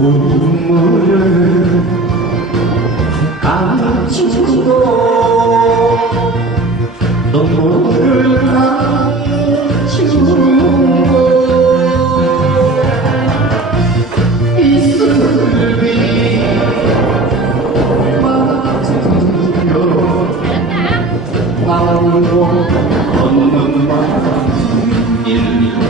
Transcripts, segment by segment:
눈물을 감추고 눈물을 감추고 이슬비 나오고 걷는 만일 비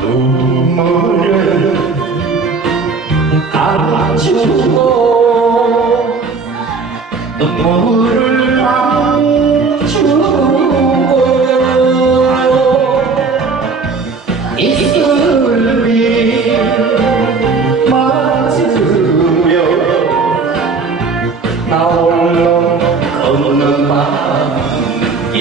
눈물을 감추고 눈물을 감추고 이슬비 맞으며 나 홀로 걷는 밤길